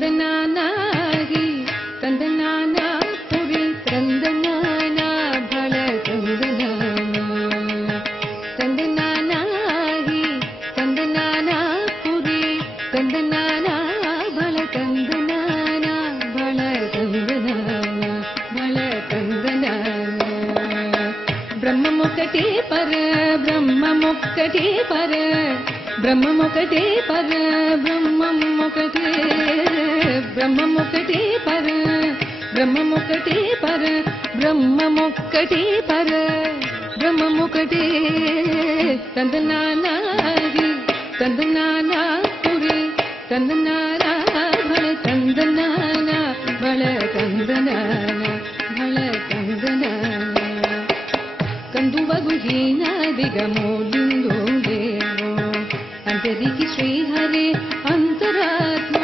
ತಂದನಾನಾಗಿ ತಂದನಾನ ಪುರಿ ತಂದನಾನ ಭಳ ತಂದನಾನ ತಂದನಾನಾಗಿ ತಂದನಾನ ಪುರಿ ತಂದನಾನ ಭಳ ತಂದನಾನ ಭಳ ತಂದನಾನ ಭಳ ತಂದನಾನ ಬ್ರಹ್ಮಮುಖಟಿ ಪರ ಬ್ರಹ್ಮಮುಖಟಿ ಪರ ಬ್ರಹ್ಮಮುಖಟಿ ಪರ ಬ್ರಹ್ಮಮುಖಟಿ ಬ್ರಹ್ಮಮುಖಟಿ ಪರ ಬ್ರಹ್ಮಮುಖಟಿ ಪರ ಬ್ರಹ್ಮಮುಖಟಿ ಪರ ಬ್ರಹ್ಮಮುಖಟಿ ತಂದನಾನಾಗಿ ತಂದನಾನ ಪುರಿ ತಂದನಾನ ಭಳ ತಂದನಾನ ಭಳ ತಂದನಾನ ಭಳ ತಂದನಾನ ಕಂದುವಗು ಹೀನಾದಿಗಮೋಲಿಂಗೋ ದೇವೋ ಅಂತರಿಕಿ ಶ್ರೀಹರೇ ಅಂತರಾತ್ಮ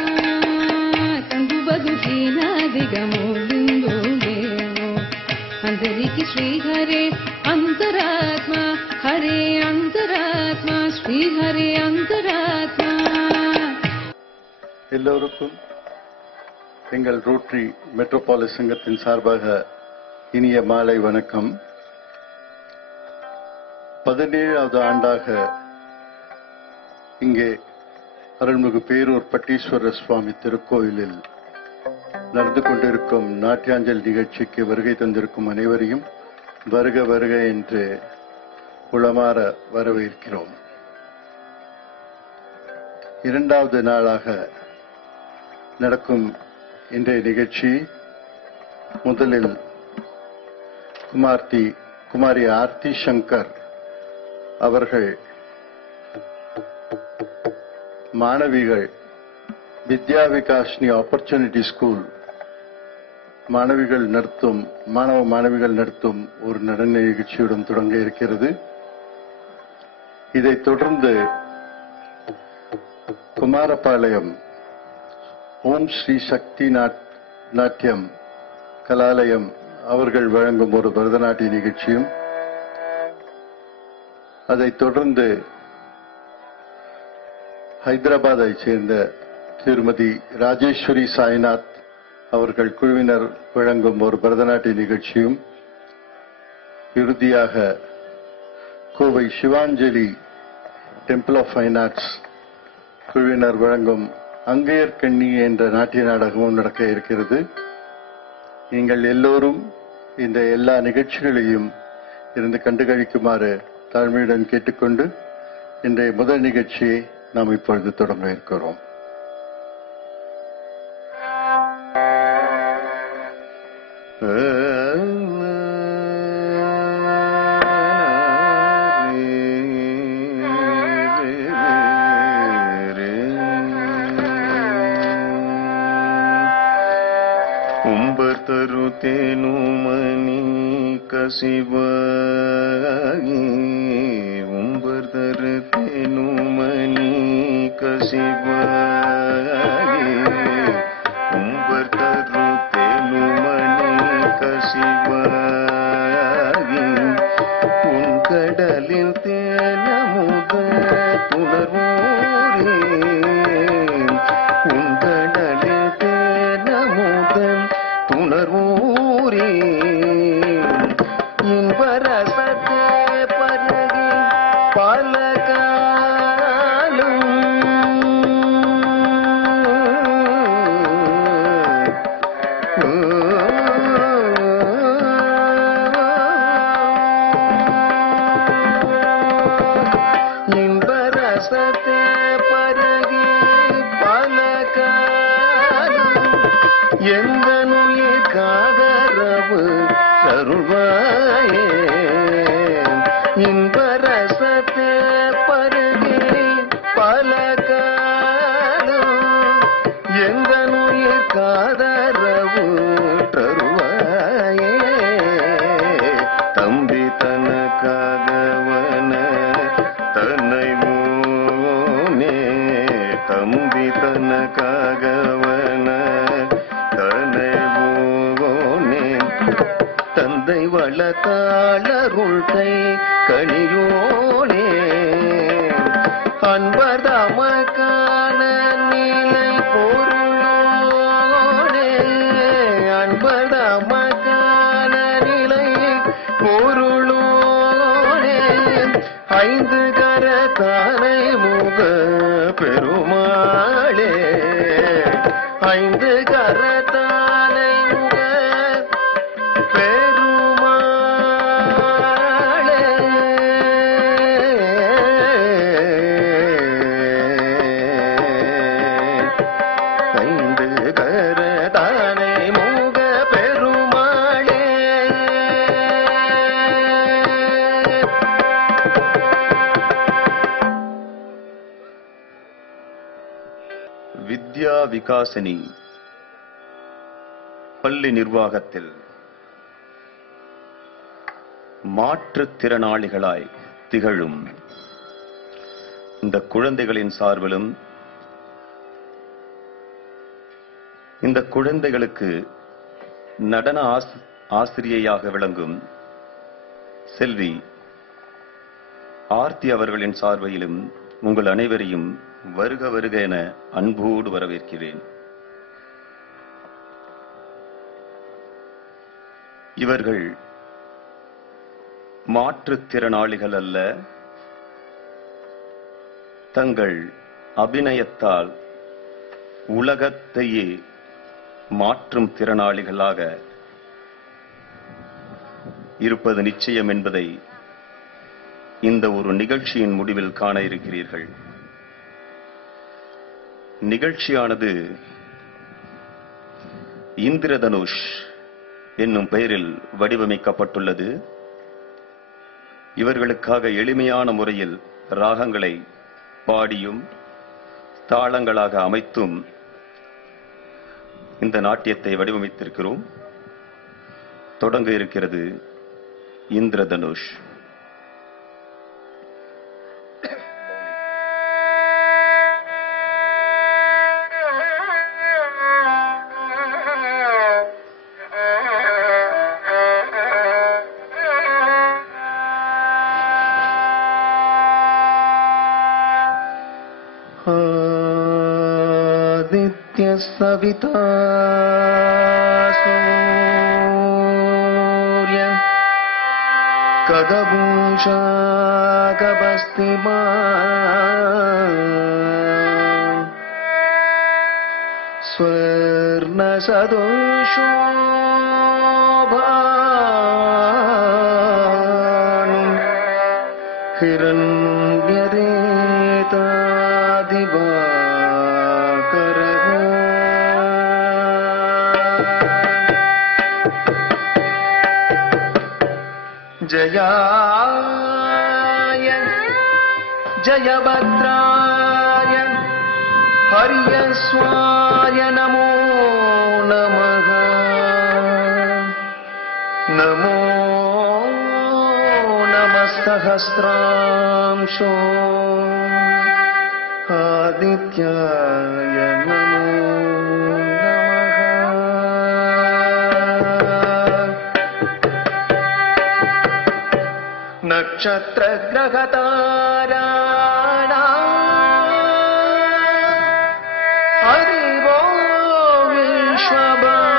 ಕಂದುವಗು ಹೀನಾದಿಗಮೋಲಿಂಗೋ ದೇವೋ ಅಂತರಿಕಿ ಶ್ರೀಹರೇ ಅಂತರಾತ್ಮ ಹರೇ ಅಂತರಾತ್ಮ ಶ್ರೀಹರೇ ಅಂತರಾತ್ಮ. எல்லோருக்கும் எங்கள் ரோட்டரி மெட்ரோபாலிஸ் சங்கத்தின் சார்பாக இனிய மாலை வணக்கம். 17வது ஆண்டாக இங்கே அருள்மிகு பேரூர் பட்டீஸ்வரர் சுவாமி திருக்கோயிலில் நடந்து கொண்டிருக்கும் நாட்டியாஞ்சல் நிகழ்ச்சிக்கு வருகை தந்திருக்கும் அனைவரையும் வருக வருக என்று உளமாற வரவேற்கிறோம். 2வது நாளாக நடக்கும் இன்றைய நிகழ்ச்சி முதலில் குமாரி ஆர்த்தி சங்கர் அவர்கள் மாணவிகள் வித்யா விகாஸ்னி ஆப்பர்ச்சுனிட்டி ஸ்கூல் மாணவ மாணவிகள் நடத்தும் ஒரு நடன நிகழ்ச்சியுடன் தொடங்க இருக்கிறது. இதைத் தொடர்ந்து குமாரபாளையம் ஓம் ஸ்ரீ சக்தி நாட்டியம் கலாலயம் அவர்கள் வழங்கும் ஒரு பரதநாட்டிய நிகழ்ச்சியும், அதைத் தொடர்ந்து ஹைதராபாத்தை சேர்ந்த திருமதி ராஜேஸ்வரி சாய்நாத் அவர்கள் குழுவினர் வழங்கும் ஒரு பரதநாட்டிய நிகழ்ச்சியும், இறுதியாக Kovai Sivanjali temple of fine arts குழுவினர் வழங்கும் அங்கையர் கண்ணி என்ற நாட்டிய நாடகமும் நடக்க இருக்கிறது. நீங்கள் எல்லோரும் இந்த எல்லா நிகழ்ச்சிகளையும் இருந்து கண்டுகளிக்குமாறு தாழ்மையுடன் கேட்டுக்கொண்டு இன்றைய முதல் நிகழ்ச்சியை நாம் இப்பொழுது தொடங்க இருக்கிறோம். ತರುತ್ತೇನು ಮನಿ ಕಸಿವಾಗಿ ಉಂಬರ್ತರುತ್ತೇನು ಮನಿ ಕಸಿವಾಗಿ ಉಂಬರ್ತರುತ್ತೇನು ಮನಿ ಕಸಿವಾಗಿ உன்கடலில் தேனமுத துணர்வோரே உன்கடலில் தேனமுத துணர்வோரே இன்பரசத்தே பருகி பல காலம் இன்பரசத்தே பருகி பல காலம் எந்த காதரவு தருவாயே இன்பரசத்தே பருகி பல காலம் எந்த நுயிர் காதரவு தருவாயே தம்பி தனக்காகவன தன்னை மூனே தம்பி தனக்காகவன தந்தை வளத்தாளருள்கை கணியோனே அன்பதமக்கான நிலை பொருளோனே ஐந்து கரத்தானை முக பெருமாளே ஐந்து கரத்தானை முக பெருமாளே ஐந்து கரத்தானை முக பெருமாளே வித்யா விகாசினி பள்ளி நிர்வாகத்தில் மாற்றுத்திறனாளிகளாய் திகழும் இந்த குழந்தைகளின் சார்பிலும் இந்த குழந்தைகளுக்கு நடன ஆசிரியையாக விளங்கும் செல்வி ஆர்த்தி அவர்களின் சார்பிலும் உங்கள் அனைவரையும் வருக வருக என அன்போடு வரவேற்கிறேன். இவர்கள் மாற்றுத்திறனாளிகள் அல்ல, தங்கள் அபிநயத்தால் உலகத்தையே மாற்றும் திறனாளிகளாக இருப்பது நிச்சயம் என்பதை இந்த ஒரு நிகழ்ச்சியின் முடிவில் காண இருக்கிறீர்கள். நிகழ்ச்சியானது இந்திரதனுஷ் என்னும் பெயரில் வடிவமைக்கப்பட்டுள்ளது. இவர்களுக்காக எளிமையான முறையில் ராகங்களை பாடியும் தாளங்களாக அமைத்தும் இந்த நாட்டியத்தை வடிவமைத்திருக்கிறோம். தொடங்க இருக்கிறது இந்திரதனுஷ். सविता सूर्य कगभूषा कबस्तिमान् स्वर्णसदृशोभानुं हिरण्यरेता दिवाकरः जयाय जयभद्राय हर्यस्वाय नमो नमः नमो नमः सहस्रांशो आदित्याय नमो नक्षत्र ग्रहताराणा हरिवो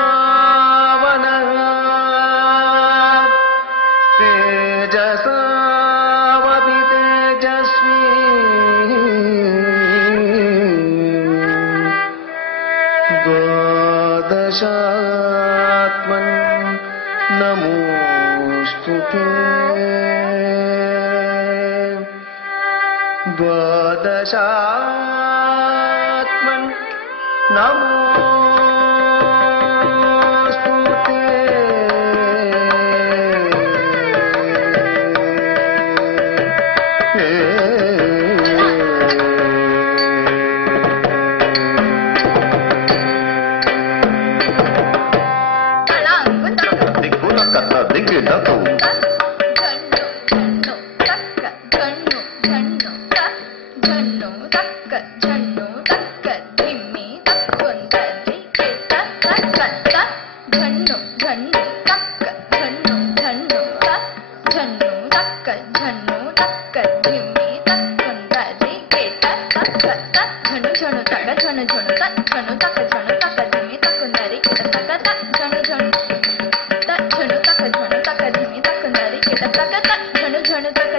विश्वभावनः तेजसावपि तेजस्वी द्वादशात्मन् नमोऽस्तुते द्वादशात्मन् नमोऽस्तुते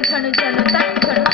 झणु झणु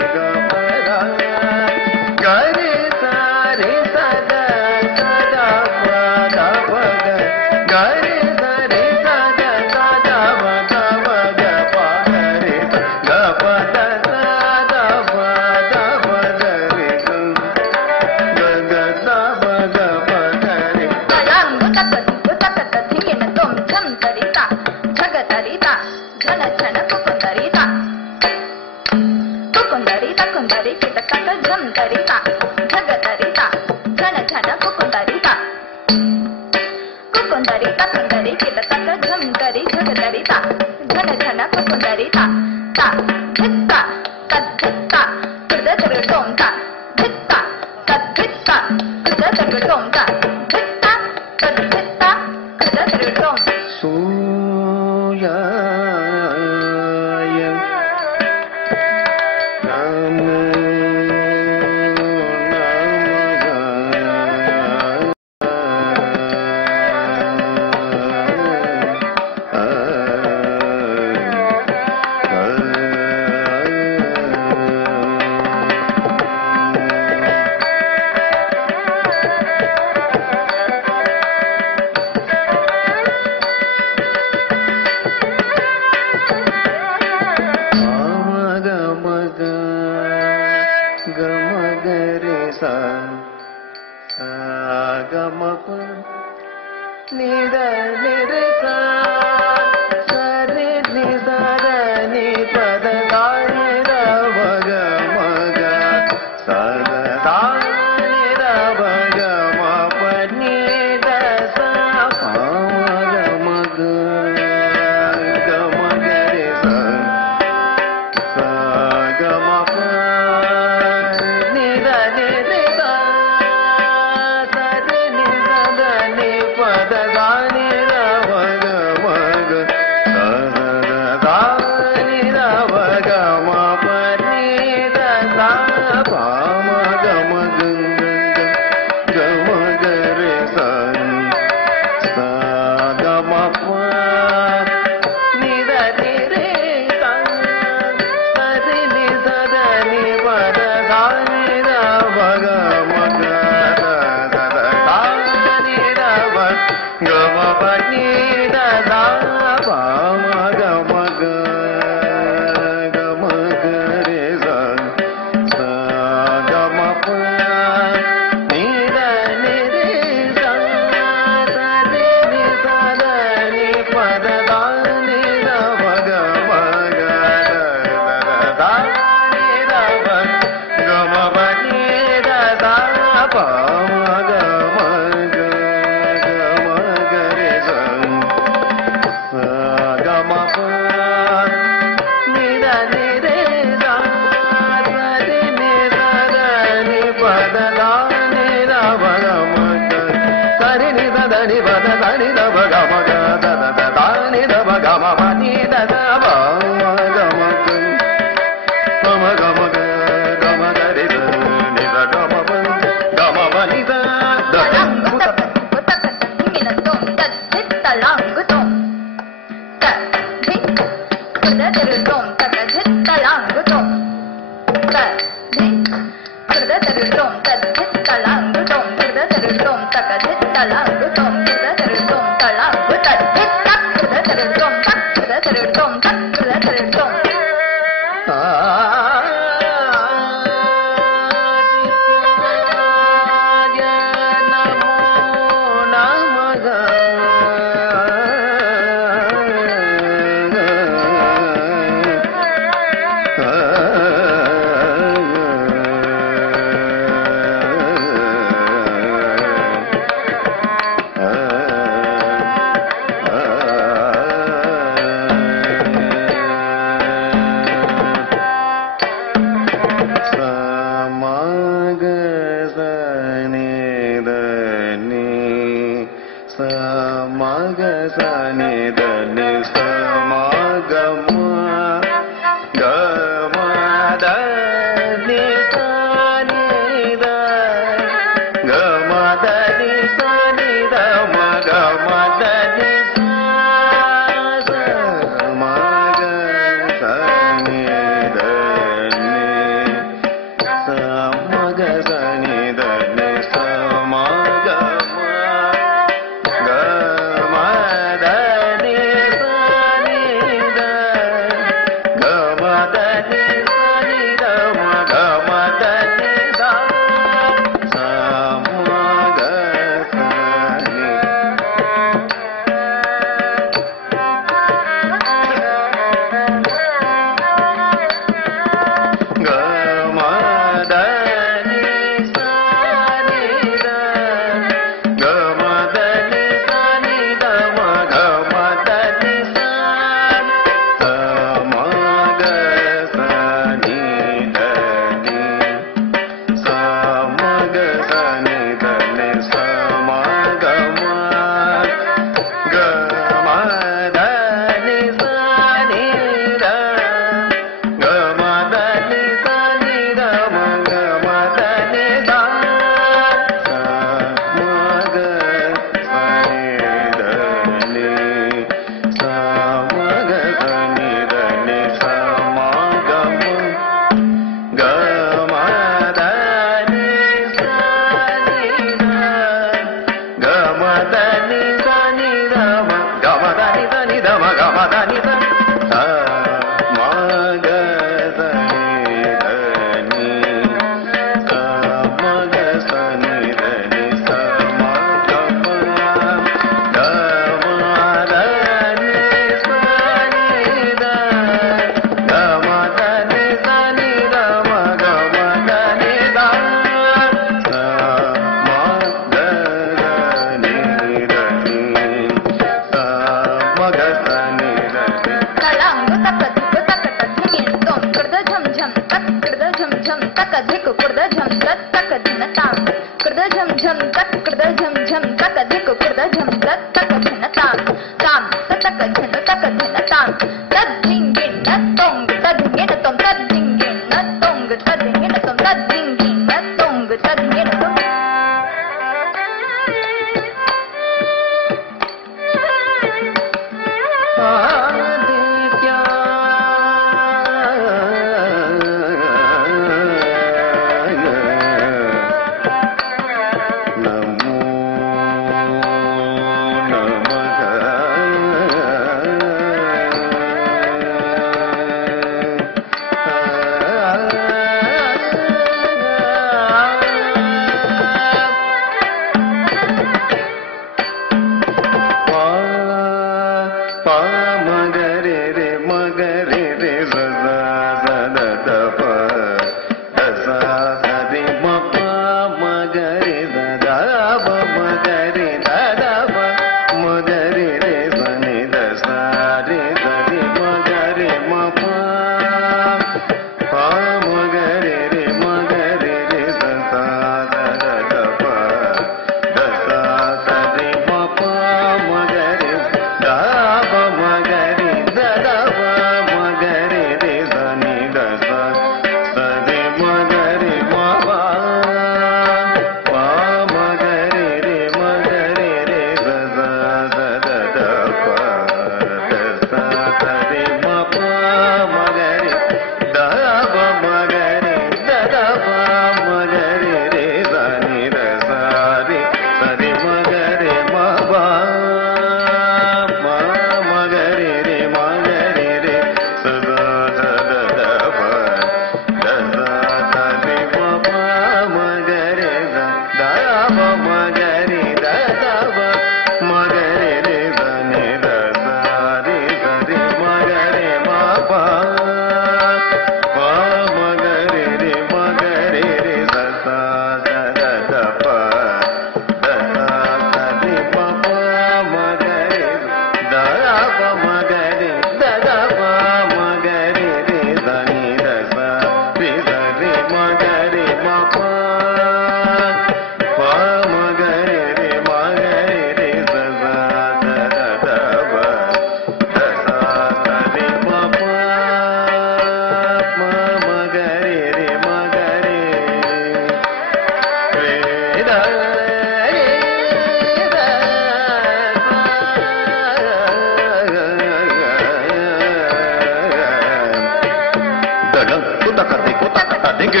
ತಕ ದಿಕ್ಕು ತಕ ದಿಕ್ಕಿ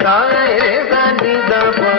Sa re sa ni da pa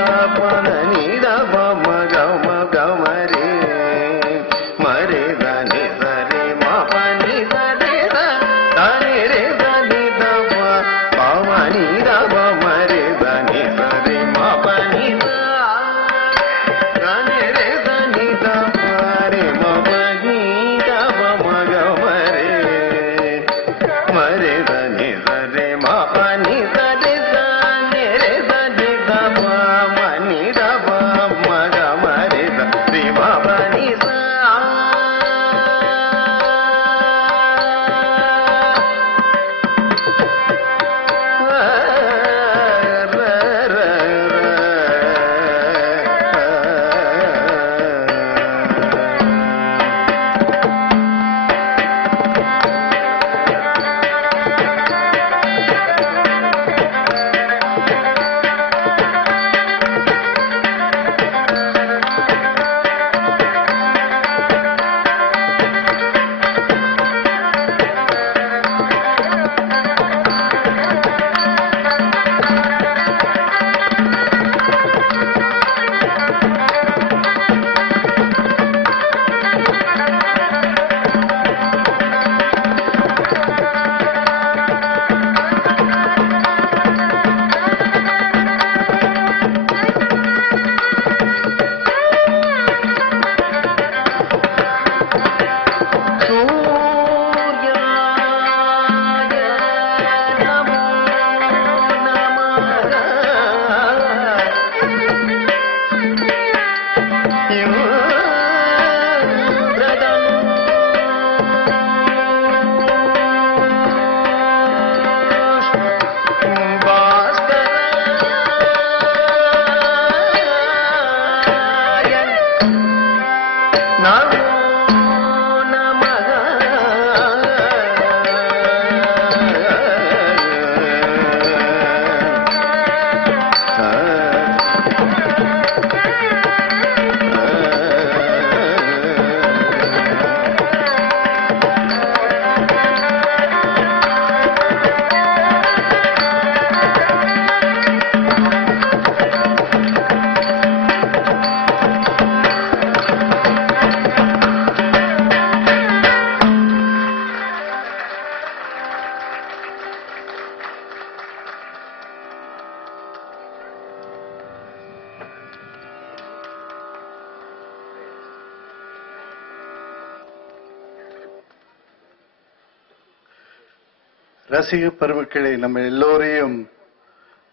ரசிக பெருமக்களை நம்ம எல்லோரையும்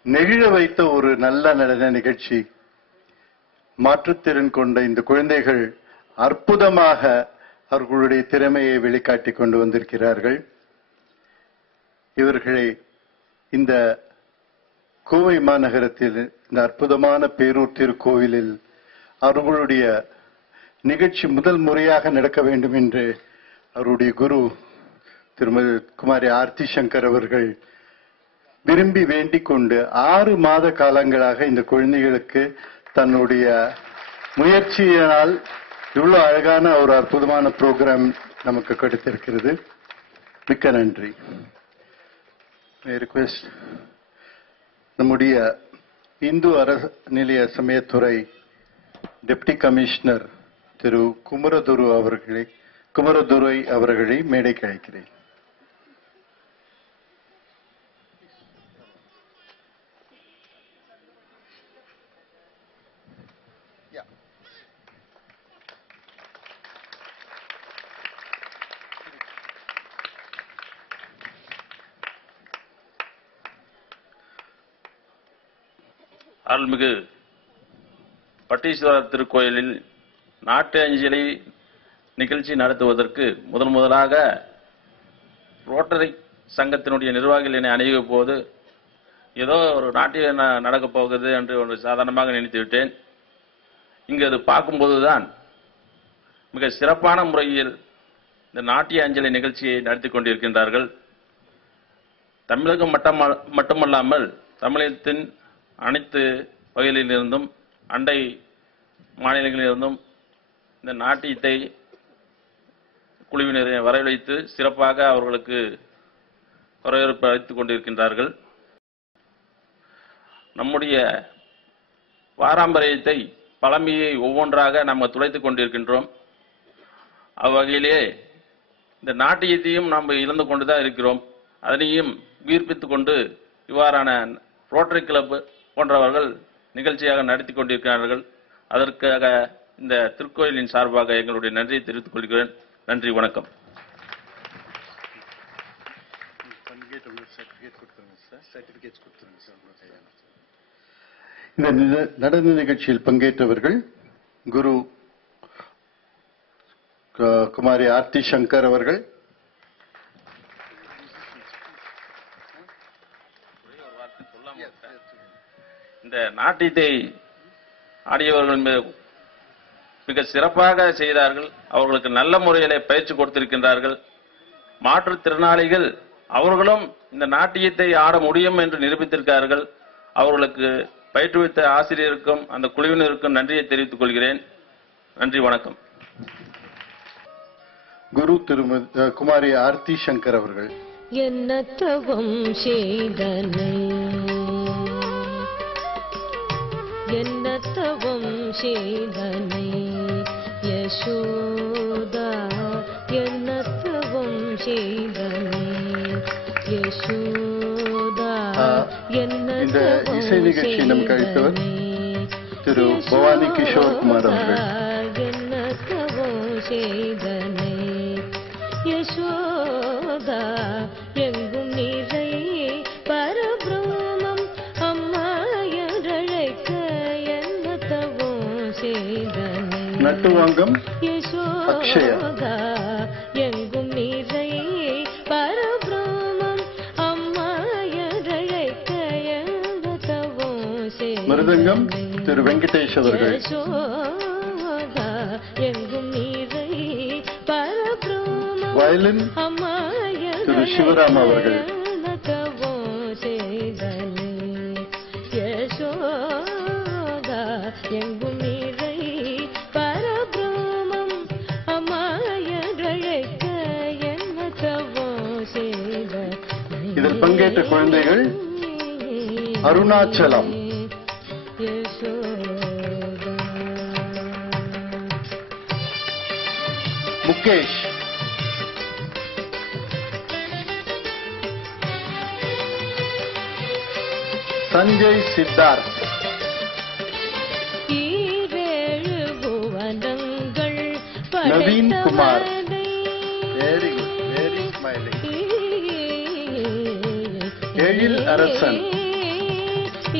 நெகிழ வைத்த ஒரு நல்ல நடன நிகழ்ச்சி. மாற்றுத்திறன் கொண்ட இந்த குழந்தைகள் அற்புதமாக அவர்களுடைய திறமையை வெளிக்காட்டிக் கொண்டு வந்திருக்கிறார்கள். இவர்களை இந்த கோவை மாநகரத்தில் இந்த அற்புதமான பேரூர் திருக்கோவிலில் அவர்களுடைய நிகழ்ச்சி முதல் முறையாக நடக்க வேண்டும் என்று அவருடைய குரு திருமதி குமாரி ஆர்த்தி சங்கர் அவர்கள் விரும்பி வேண்டிக் கொண்டு 6 மாத காலங்களாக இந்த குழந்தைகளுக்கு தன்னுடைய முயற்சியினால் இவ்வளவு அழகான ஒரு அற்புதமான புரோகிராம் நமக்கு கிடைத்திருக்கிறது. மிக்க நன்றி. ரிக்வெஸ்ட் நம்முடைய இந்து அறநிலைய சமயத்துறை டெப்டி கமிஷனர் திரு குமரதுரை அவர்களை மேடைக்கு அழைக்கிறேன். அருள்மிகு பட்டீஸ்வரர் திருக்கோயிலில் நாட்டு அஞ்சலி நிகழ்ச்சி நடத்துவதற்கு முதலாக ரோட்டரி சங்கத்தினுடைய நிர்வாகிகள் என்னை அணுகிய போது ஏதோ ஒரு நாட்டியம் நடக்கப் போகிறது என்று ஒன்று சாதாரணமாக நினைத்து விட்டேன். இங்கு அது பார்க்கும்போதுதான் மிக சிறப்பான முறையில் இந்த நாட்டிய அஞ்சலி நிகழ்ச்சியை நடத்தி கொண்டிருக்கின்றார்கள். தமிழகம் மட்டுமல்லாமல் தமிழகத்தின் அனைத்து பகுதிகளிலிருந்தும் அண்டை மாநிலங்களிலிருந்தும் இந்த நாட்டியத்தை குழுவினரை வரவழைத்து சிறப்பாக அவர்களுக்கு வரவேற்பு அளித்துக் கொண்டிருக்கின்றார்கள். நம்முடைய பாரம்பரியத்தை பழமையை ஒவ்வொன்றாக நாம் துளைத்துக் கொண்டிருக்கின்றோம். அவ்வகையிலே இந்த நாட்டியத்தையும் நாம் இழந்து கொண்டுதான் இருக்கிறோம். அதனையும் உயிர்ப்பித்துக் கொண்டு இவ்வாறான ரோட்டரி கிளப் போன்றவர்கள் நிகழ்ச்சியாக நடத்தி கொண்டிருக்கிறார்கள். அதற்காக இந்த திருக்கோயிலின் சார்பாக எங்களுடைய நன்றியை தெரிவித்துக் கொள்கிறேன். நன்றி, வணக்கம். இந்த நடன நிகழ்ச்சியில் பங்கேற்றவர்கள் குரு குமாரி ஆர்த்தி சங்கர் அவர்கள், இந்த நாட்டியத்தை ஆடியவர்கள் மிக சிறப்பாக செய்தார்கள். அவர்களுக்கு நல்ல முறையிலே பயிற்சி கொடுத்திருக்கின்றார்கள். மாற்றுத்திறனாளிகள் அவர்களும் இந்த நாட்டியத்தை ஆட முடியும் என்று நிரூபித்திருக்கிறார்கள். அவர்களுக்கு பயிற்றுவித்த ஆசிரியருக்கும் அந்த குழுவினருக்கும் நன்றியை தெரிவித்துக் கொள்கிறேன். நன்றி, வணக்கம். குரு திருமதி குமாரி ஆர்த்தி சங்கர் அவர்கள். என்னத்தவம் செய்தனை என்னத்தவம் செய்தனை யசோதா என்னத்தவம் செய்தனை யசோதா இந்த இசை நிகழ்ச்சி நமக்கு அளித்தவர் திரு பவானி கிஷோர் குமார் அவர்கள். என்னத்தவம் செய்தனை யசோதா எங்கும் நிறை பரபிரமம் அம்மாயழைக்க என்னத்தவம் செய்தனை நட்டுவாங்கம் யசோதா எங்கும் நிறை பரபிரமம் அம்மாயழைக்க என்னத்தவம் செய்தனை. மிருதங்கம் திரு வெங்கடேஷ் அவர்கள். யசோதா எங்கும் நிறை பரபிரமம் வயலின் திரு சிவராம் அவர்கள். யசோதா எங்கும் நிறை பரபிரமம் அம்மாயழைக்க என்னத்தவம் செய்தனை. இதில் பங்கேற்ற குழந்தைகள் Arunachalam, Mukesh, Sanjay Siddharth, Naveen Kumar. Very good, very smiling. Ezhil Arasan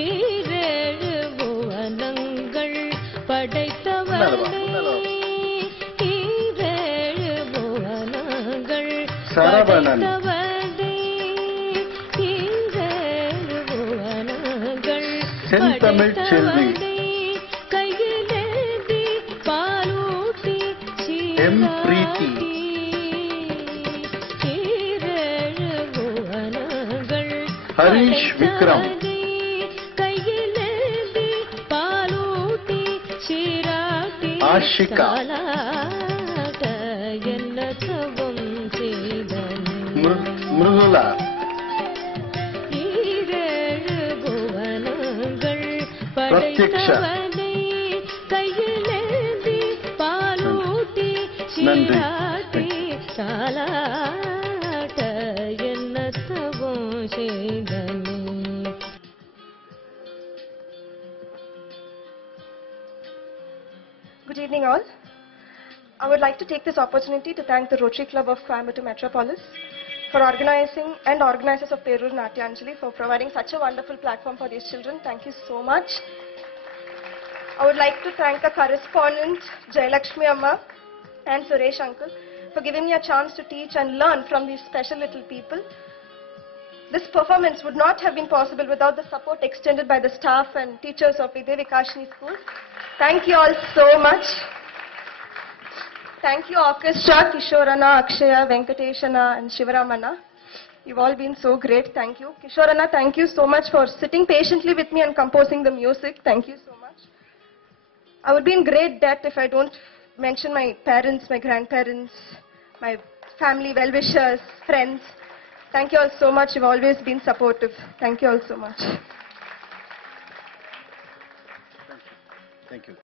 ஈரேழு புவனங்கள் படைத்தவனே ஈரேழு புவனங்கள் சரவணன் படைத்தவனே ஈரேழு புவனங்கள் செந்தமிழ் செல்வி கையிலேந்தி பாலூட்டி எம் பிரீத்தி ஈரேழு புவனங்கள் ஹரிஷ் விக்ரம் கையிலேந்தி பாலூட்டி சீராட்டி ஆஷிகா தாலாட்ட என்ன தவம் செய்தனே மிருதுலா ஈரேழு புவனங்கள் பிரத்யக்ஷா. படைத்தவனே கையிலேந்தி பாலூட்டி நன்றி. சீராட்டி தாலாட்ட என்ன தவம் செய்தனே. Good evening all. I would like to take this opportunity to thank the Rotary Club of Coimbatore Metropolis for organizing and organizers of Perur Natyanjali for providing such a wonderful platform for these children. Thank you so much. I would like to thank the correspondent Jayalakshmi Amma and Suresh Uncle for giving me a chance to teach and learn from these special little people. This performance would not have been possible without the support extended by the staff and teachers of Vidya Vikashini School. Thank you all so much. Thank you orchestra, Kishorana, Akshaya, Venkateshana and Shivaramana. You've all been so great. Thank you. Kishorana, thank you so much for sitting patiently with me and composing the music. Thank you so much. I would be in great debt if I don't mention my parents, my grandparents, my family, well-wishers, friends. Thank you all so much. You've always been supportive. Thank you all so much. Thank you.